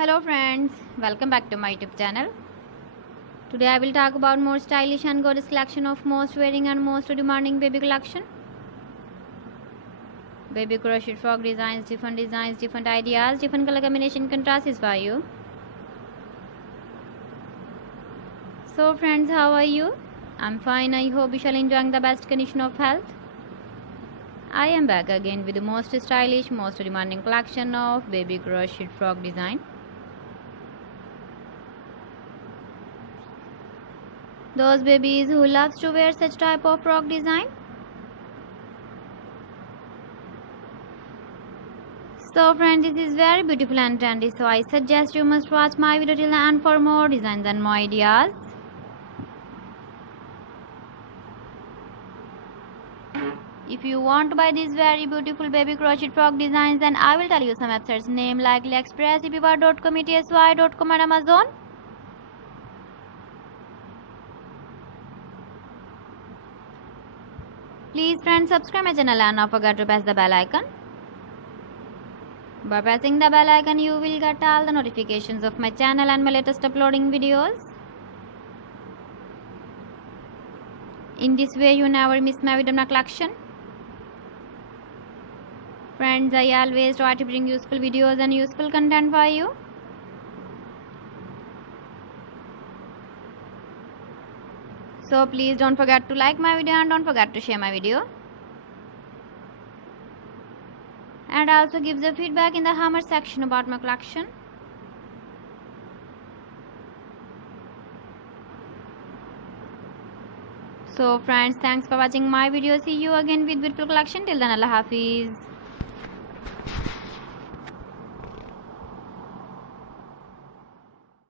Hello friends, welcome back to my YouTube channel. Today I will talk about more stylish and gorgeous collection of most wearing and most demanding baby collection. Baby crochet frog designs, different ideas, different color combination contrasts for you. So friends, how are you? I'm fine. I hope you shall enjoying the best condition of health. I am back again with the most stylish, most demanding collection of baby crochet frog design. Those babies who loves to wear such type of frog design. So friends, this is very beautiful and trendy, so I suggest you must watch my video till the end for more designs and more ideas. If you want to buy these very beautiful baby crochet frog designs, then I will tell you some websites name like AliExpress, eBay.com, ETSY.com and Amazon. Please friends, subscribe my channel and not forget to press the bell icon. By pressing the bell icon, you will get all the notifications of my channel and my latest uploading videos. In this way, you never miss my video collection. Friends, I always try to bring useful videos and useful content for you. So please don't forget to like my video and don't forget to share my video. And also give the feedback in the comment section about my collection. So friends, thanks for watching my video. See you again with beautiful collection. Till then, Allah Hafiz.